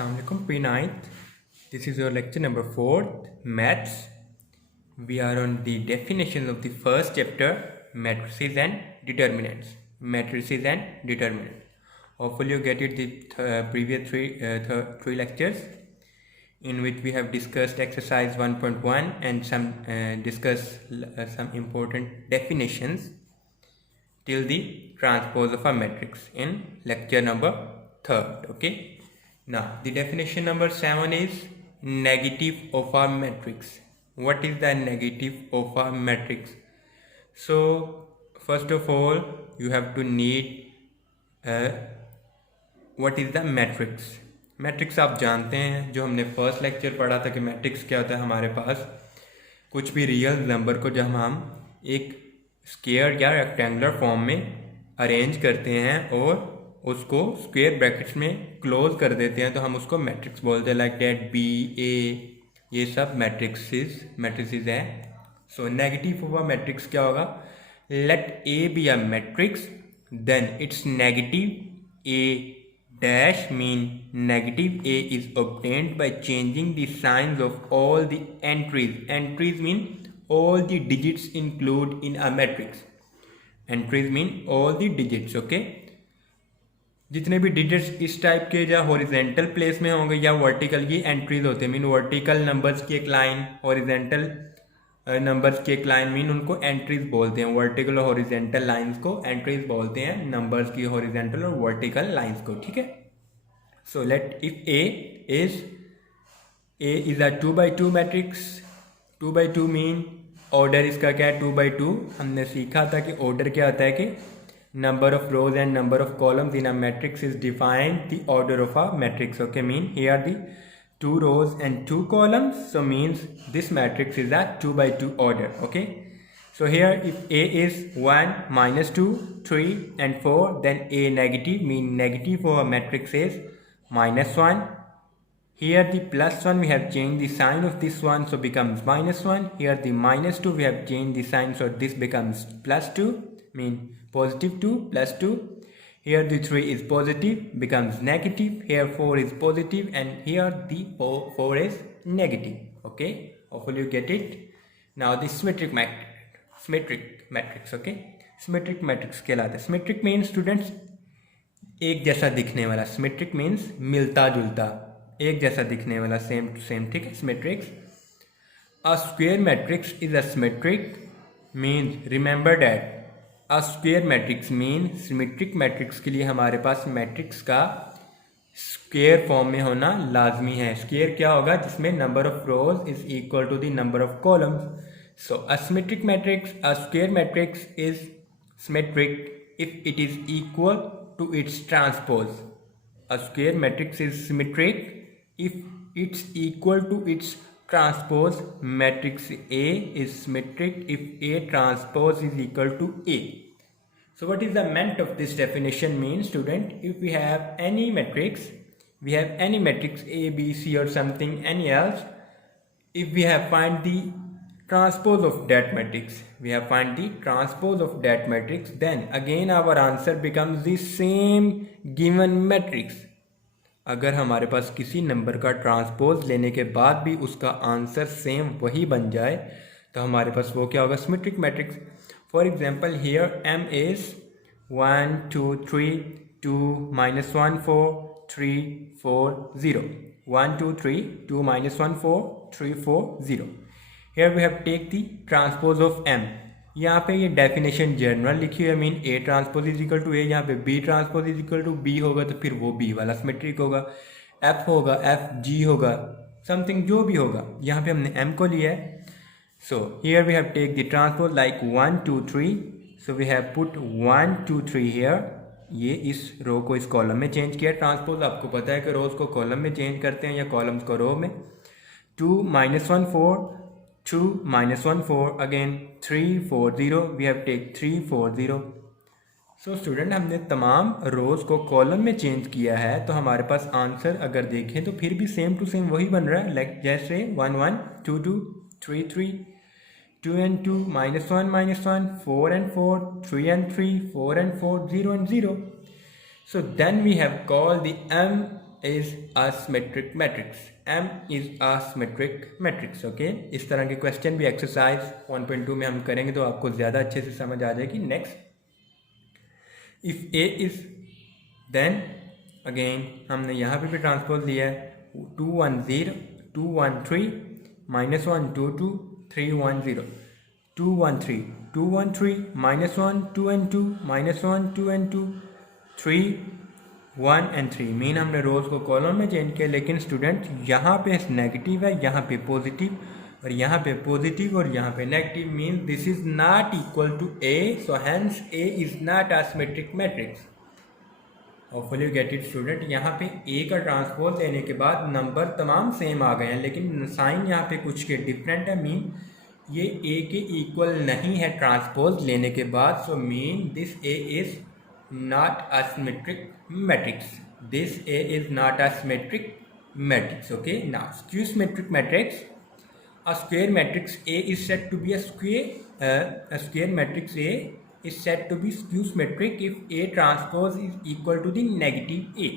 Assalamualaikum P9th. This is your lecture number 4, Maths. We are on the definition of the first chapter, matrices and determinants. Matrices and determinants. Hopefully you get it the previous three lectures in which we have discussed exercise 1.1 and discussed some important definitions till the transpose of a matrix in lecture number 3rd. Okay. Now the definition number 7 is negative of a matrix. What is the negative of a matrix? So first of all you have to need what is the matrix. Matrix आप जानते हैं, जो हमने first lecture पढ़ा था कि matrix क्या होता है. हमारे पास कुछ भी रियल नंबर को जब हम एक स्क्वायर या रेक्टेंगुलर फॉर्म में अरेंज करते हैं और उसको स्क्वायर ब्रैकेट्स में क्लोज कर देते हैं तो हम उसको मैट्रिक्स बोलते हैं. लाइक डेट बी ए, ये सब मैट्रिक्सेस हैं. So negative of a matrix क्या होगा? Let A be a matrix then it's negative A dash mean negative A is obtained by changing the signs of all the entries. Entries mean all the digits included in a matrix. Entries mean all the digits. Okay, जितने भी digits इस type के या horizontal place में होंगे या vertical, ये entries होते हैं. मीन वर्टिकल नंबर्स की एक लाइन, हॉरिजेंटल नंबर्स की एक लाइन, मीन उनको एंट्रीज बोलते हैं. वर्टिकल और हॉरिजेंटल लाइंस को एंट्रीज बोलते हैं, नंबर्स की हॉरिजेंटल और वर्टिकल लाइंस को. ठीक है. So let if A is a 2x2 matrix. 2x2 mean order इसका क्या है? 2x2. हमने सीखा था कि ऑर्डर क्या होता है कि number of rows and number of columns in a matrix is defined the order of a matrix. Okay, mean here the 2 rows and 2 columns, so means this matrix is a 2x2 order. Okay, so here if A is 1, -2, 3 and 4, then A negative, mean negative for a matrix is -1. Here the +1 we have changed the sign of this one, so becomes -1. Here the -2 we have changed the sign, so this becomes +2, mean positive 2 +2. Here the 3 is positive, becomes negative. Here 4 is positive and here the 4 is negative. Okay, hopefully you get it. Now the symmetric matrix. Okay, symmetric matrix कहलाता है. Symmetric means students एक जैसा दिखने वाला. Symmetric means मिलता जुलता, एक जैसा दिखने वाला, सेम टू सेम. ठीक है. Symmetrics. A square matrix is a symmetric means remember that a square matrix mean symmetric matrix के लिए हमारे पास मैट्रिक्स का स्क्वायर फॉर्म में होना लाजमी है. स्क्वायर क्या होगा? जिसमें number of rows is equal to the number of columns. So a symmetric matrix, a square matrix is symmetric if it is equal to its transpose. A square matrix is symmetric if it's equal to its transpose. Matrix A is symmetric if A transpose is equal to A. So what is the meant of this definition? Means student, if we have any matrix, A, B, C or something, any else, if we have find the transpose of that matrix, then again our answer becomes the same given matrix. अगर हमारे पास किसी number का transpose लेने के बाद भी उसका answer same वही बन जाए तो हमारे पास वो क्या होगा? Symmetric matrix. For example here m is 1 2 3 2 -1 4 3 4 0. 1 2 3 2 -1 4 3 4 0. Here we have take the transpose of m. यहाँ पे ये डेफिनेशन जनरल लिखी है, mean A transpose is equal to A. यहाँ पे B transpose is equal to B होगा तो फिर वो B वाला सिमेट्रिक होगा. F होगा, F G होगा, समथिंग जो भी होगा. यहाँ पे हमने M को लिया है. So here we have take the transpose like 1 2 3. So we have put 1 2 3 here. ये इस रो को इस कॉलम में चेंज किया. ट्रांसपोज आपको पता है कि रोज को कॉलम में चेंज करते हैं या कॉलम्स को रो में. 2 -1 4 2 -1 4 again 3 4 0. we have take 3 4 0. So student हमने तमाम रोज को कॉलम में चेंज किया है तो हमारे पास आंसर अगर देखें तो फिर भी सेम टू सेम वही बन रहा है. लाइक जैसे 1 1 2 2 3 3 2 and 2 -1 -1 4 and 4 3 and 3 4 and 4 0 and 0. So then we have called the m is a symmetric matrix. M is a symmetric matrix. Okay, इस तरह के क्वेश्चन भी एक्सरसाइज 1.2 में हम करेंगे तो आपको ज़्यादा अच्छे से समझ आ जाएगी. Next, if A is then again हमने यहाँ पे भी ट्रांसपोज लिया है. 2 1 0 2 1 3 -1 2 2 3 1 0 2 1 3 2 1 3 -1 2 and 2 -1 2 and 2 3 1 and 3. मीन हमने रोज को कॉलम में चेंज किया, लेकिन स्टूडेंट यहाँ पे नेगेटिव है, यहाँ पे पॉजिटिव, और यहाँ पे पॉजिटिव और यहाँ पे negative. Mean this is not equal to A, so hence A is not a symmetric matrix. Hopefully you get it student. यहाँ पे A का ट्रांसपोज लेने के बाद नंबर तमाम सेम आ गए हैं, लेकिन साइन यहाँ पे कुछ के डिफरेंट है. मीन ये A के इक्वल नहीं है ट्रांसपोज लेने के बाद. So mean this A is not a symmetric matrix. This A is not a symmetric matrix. Okay, now skew symmetric matrix. A square matrix A is said to be a square matrix A is said to be skew symmetric if A transpose is equal to the negative A.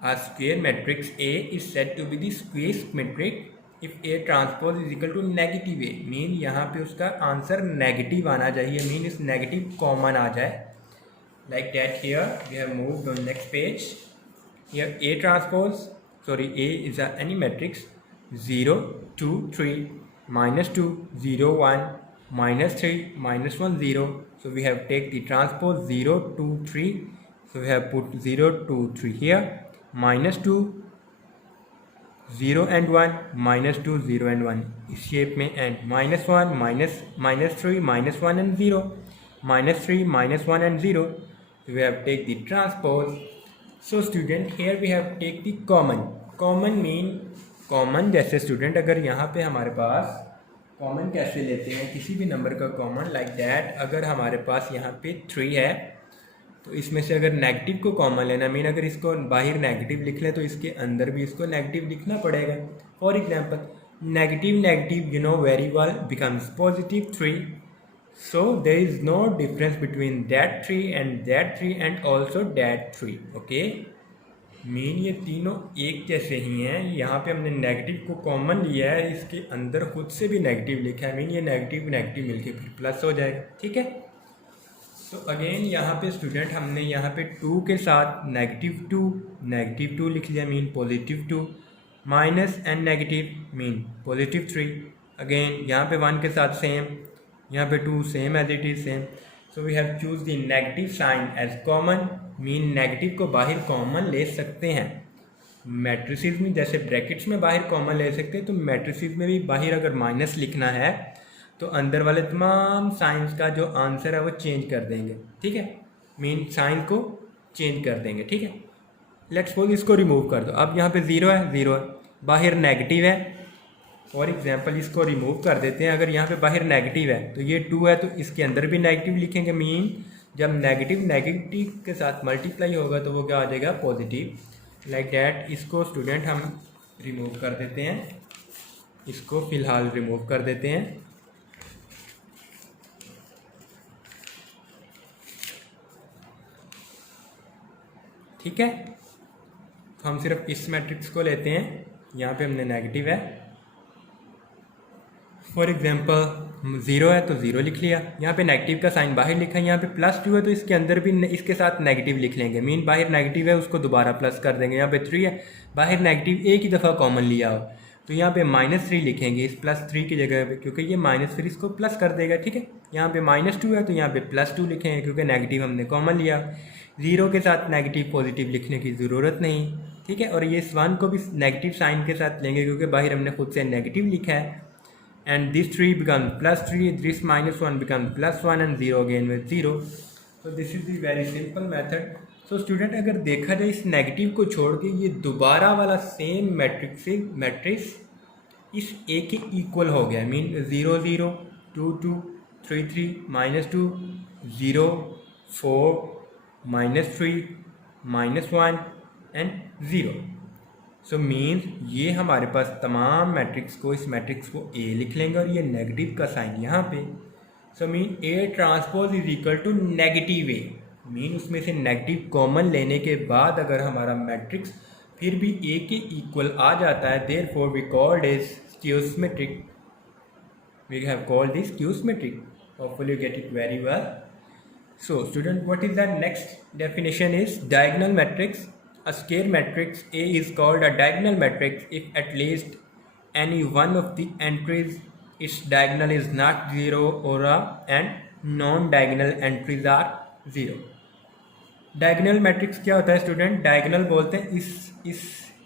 A square matrix A is said to be the square symmetric if A transpose is equal to negative A. Mean यहाँ पे उसका answer negative आना चाहिए. Mean इस negative common आ जाए. Like that, here we have moved on next page. Here A transpose, sorry, A is any matrix 0 2 3 -2 0 1 -3 -1 0. So we have take the transpose 0 2 3. So we have put 0 2 3 here, -2 0 and 1 -2 0 and 1 इस shape में, and -1 -3 -1 and 0 -3 -1 and 0. We have take the transpose. So student, here we have take the common mean common. जैसे student अगर यहाँ पे हमारे पास common कैसे लेते हैं किसी भी नंबर का कॉमन, लाइक दैट. अगर हमारे पास यहाँ पे 3 है तो इसमें से अगर नेगेटिव को कॉमन लेना, मीन अगर इसको बाहर नेगेटिव लिख लें तो इसके अंदर भी इसको नेगेटिव लिखना पड़ेगा. For example, negative you know very well becomes positive 3. So there is no difference between that 3 and also that 3. Okay, mean ये तीनों एक जैसे ही हैं. यहाँ पे हमने नेगेटिव को कॉमन लिया है, इसके अंदर खुद से भी नेगेटिव लिखा है. मीन ये नेगेटिव मिलके फिर प्लस हो जाएगा. ठीक है. सो अगेन यहाँ पे स्टूडेंट हमने यहाँ पे 2 के साथ नेगेटिव 2 लिख लिया, mean positive 2, minus and negative mean positive 3. Again यहाँ पे 1 के साथ सेम, यहाँ पे 2 same as it is same. So we have choose the negative sign as common. Mean negative को बाहर कॉमन ले सकते हैं. मैट्रिसेस में जैसे ब्रैकेट्स में बाहर कॉमन ले सकते हैं, तो मैट्रिसेस में भी बाहर अगर माइनस लिखना है तो अंदर वाले तमाम साइंस का जो आंसर है वो चेंज कर देंगे. ठीक है, मीन साइन को चेंज कर देंगे. ठीक है, लेट्स सपोज इसको रिमूव कर दो. अब यहाँ पे 0 है, बाहर नेगेटिव है. फॉर एग्जाम्पल इसको रिमूव कर देते हैं. अगर यहाँ पे बाहर नेगेटिव है तो ये 2 है, तो इसके अंदर भी नेगेटिव लिखेंगे. मीन जब नेगेटिव के साथ मल्टीप्लाई होगा तो वो क्या आ जाएगा, पॉजिटिव. Like that. इसको स्टूडेंट हम रिमूव कर देते हैं, इसको फिलहाल रिमूव कर देते हैं. ठीक है, तो हम सिर्फ इस मैट्रिक्स को लेते हैं. यहाँ पे हमने नेगेटिव है. फॉर एग्जाम्पल 0 है तो 0 लिख लिया. यहाँ पे नेगेटिव का साइन बाहर लिखा है. यहाँ पे +2 है तो इसके अंदर भी इसके साथ नेगेटिव लिख लेंगे. मीन बाहर नेगेटिव है उसको दोबारा प्लस कर देंगे. यहाँ पे 3 है, बाहर नेगेटिव एक ही दफ़ा कॉमन लिया हो तो यहाँ पे -3 लिखेंगे इस +3 की जगह पे, क्योंकि ये -3 इसको प्लस कर देगा. ठीक है, यहाँ पे -2 है तो यहाँ पे +2 लिखेंगे क्योंकि नेगेटिव हमने कॉमन लिया. 0 के साथ नेगेटिव पॉजिटिव लिखने की ज़रूरत नहीं. ठीक है, और ये इस 1 को भी नेगेटिव साइन के साथ लेंगे क्योंकि बाहर हमने खुद से नेगेटिव लिखा है. And this 3 becomes +3, this -1 becomes +1 and 0 again with 0. So this is the very simple method. So student, अगर देखा जाए इस नेगेटिव को छोड़ के ये दोबारा वाला सेम मैट्रिक्स इस A के इक्वल हो गया. Mean 0 0 2 2 3 3 -2 0 4 -3 -1 and 0. सो मीन्स ये हमारे पास तमाम मैट्रिक्स को, इस मैट्रिक्स को A लिख लेंगे और ये नेगेटिव का साइन यहाँ पे. So mean A transpose is equal to negative A. Mean उसमें से नेगेटिव कॉमन लेने के बाद अगर हमारा मैट्रिक्स फिर भी ए के इक्वल आ जाता है, therefore we called is skew symmetric. We have called this Q-symmetric. Hopefully you get it very well. So student, what is that next definition is diagonal matrix. A square matrix A is called a diagonal matrix if at least any one of the entries its diagonal is not zero or and non-diagonal entries are zero. Diagonal matrix क्या होता है student? Diagonal बोलते हैं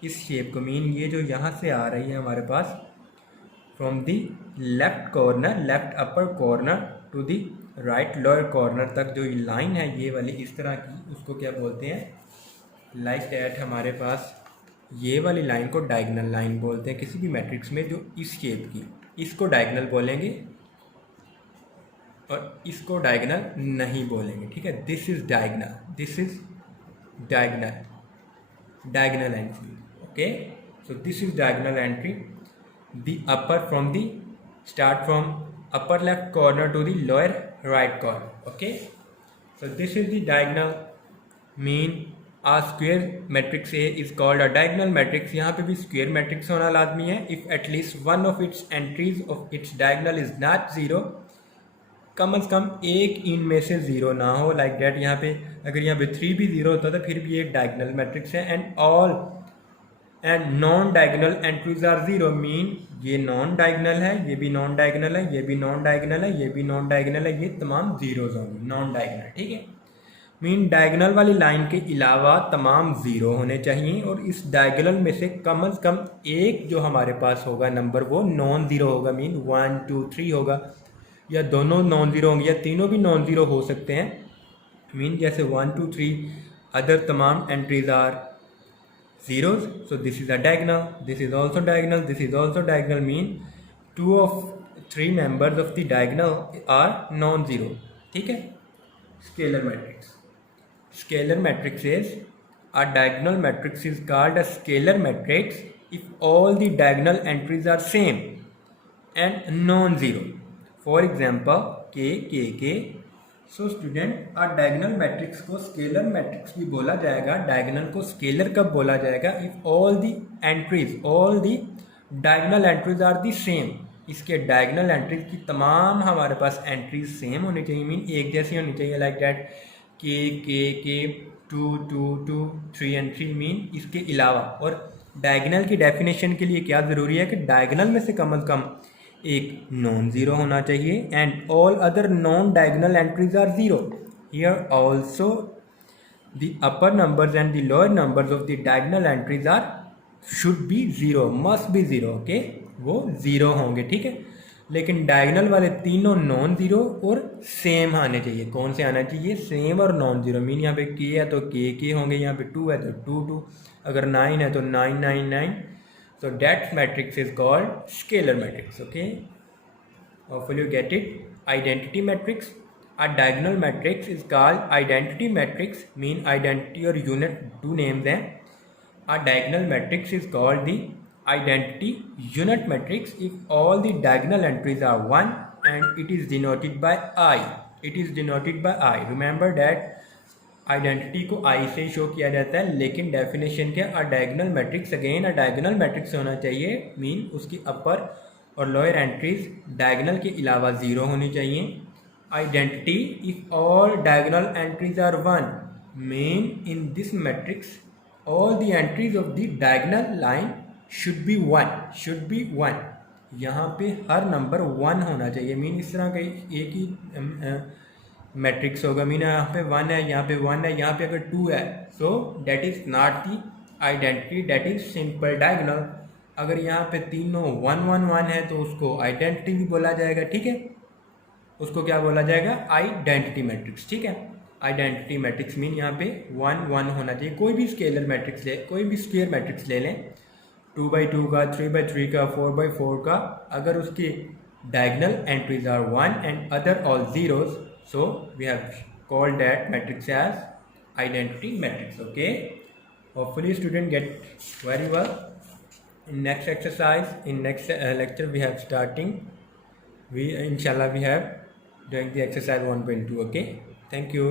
इस shape को. Mean ये जो यहाँ से आ रही है हमारे पास from the left corner, left upper corner to the right lower corner तक जो लाइन है ये वाली इस तरह की, उसको क्या बोलते हैं? Like that. हमारे पास ये वाली लाइन को डायगोनल लाइन बोलते हैं किसी भी मैट्रिक्स में जो इस शेप की, इसको डायगोनल बोलेंगे और इसको डायगोनल नहीं बोलेंगे. ठीक है, this is diagonal, this is diagonal, diagonal entry. Okay, so this is diagonal entry. The upper from the start from upper left corner to the lower right corner. Okay, so this is the diagonal. Mean a square matrix A is called a diagonal matrix. यहाँ पे भी square matrix होना लाजमी है. If at least one of its entries of its diagonal is not zero, कम से कम एक इनमें से ज़ीरो ना हो. लाइक डैट यहाँ पे अगर यहाँ पे 3 भी ज़ीरो होता तो फिर भी ये डायगोनल मैट्रिक्स है. And non diagonal entries are zero. Mean ये नॉन डायगोनल है, ये भी नॉन डायगोनल है, ये भी नॉन डायगोनल है, ये भी नॉन डायगोनल है, ये तमाम जीरोज होंगे, नॉन डायगोनल. ठीक है, मीन डायगोनल वाली लाइन के अलावा तमाम ज़ीरो होने चाहिए और इस डायगोनल में से कम एक जो हमारे पास होगा नंबर वो नॉन ज़ीरो होगा. मीन 1 2 3 होगा, या दोनों नॉन ज़ीरो होंगे, या तीनों भी नॉन ज़ीरो हो सकते हैं. मीन जैसे 1 2 3 अदर तमाम entries are zeros, so this is a diagonal, this is also diagonal, this is also diagonal. Mean 2 of 3 members of the diagonal are non-zero. ठीक है. Scalar matrix. Scalar matrix is a diagonal matrix is called a scalar matrix if all the diagonal entries are same and non-zero. For example, k. So student, आ diagonal matrix को scalar matrix भी बोला जाएगा. Diagonal को scalar कब बोला जाएगा? If all the entries, all the diagonal entries are the same. इसके डायगोनल एंट्रीज की तमाम हमारे पास एंट्रीज सेम होनी चाहिए. मीन एक जैसी होनी चाहिए. लाइक डैट के 2 2 2 3 एंड 3. मीन इसके अलावा, और डायगोनल की डेफिनेशन के लिए क्या ज़रूरी है कि डायगोनल में से कम एक नॉन ज़ीरो होना चाहिए. And all other non diagonal entries are zero. Here also the upper numbers and the lower numbers of the diagonal entries are should be zero, must be zero. Okay, वो zero होंगे. ठीक है, लेकिन diagonal वाले तीनों non zero और same आने चाहिए. कौन से आना चाहिए? सेम और नॉन ज़ीरो. मीन यहाँ पे के है तो के होंगे, यहाँ पे 2 है तो 2 2, अगर 9 है तो 9 9 9. So that matrix is called scalar matrix. Okay, hopefully you get it. Identity matrix. A diagonal matrix is called identity matrix. Mean identity or unit, two names there. A diagonal matrix is called the identity unit matrix if all the diagonal entries are 1 and it is denoted by I. It is denoted by I. Remember that identity को आई से show किया जाता है, लेकिन definition क्या? अ diagonal matrix again a diagonal matrix होना चाहिए. Mean उसकी अपर और लोअर एंट्रीज डायगोनल के अलावा ज़ीरो होनी चाहिए. Identity if all diagonal entries are 1. Mean in this matrix all the entries of the diagonal line should be 1. यहाँ पे हर नंबर 1 होना चाहिए. मीन इस तरह का एक ही मैट्रिक्स होगा. मीन यहाँ पे 1 है, यहाँ पे 1 है, यहाँ पे अगर 2 है, so that is not the identity, that is simple diagonal. अगर यहाँ पे तीनों 1 1 1 है तो उसको आइडेंटिटी भी बोला जाएगा. ठीक है, उसको क्या बोला जाएगा? Identity matrix. ठीक है, आइडेंटिटी मैट्रिक्स मीन यहाँ पे 1 1 होना चाहिए. कोई भी स्केलर मैट्रिक्स ले, कोई भी स्क्वायर मैट्रिक्स ले लें, 2x2 का, 3x3 का, 4x4 का, अगर उसकी diagonal entries are 1 and other all zeros, so we have called that matrix as identity matrix. Okay, hopefully student get very well. In next exercise, in next lecture we have starting, inshallah we have doing the exercise 1.2. Okay, thank you.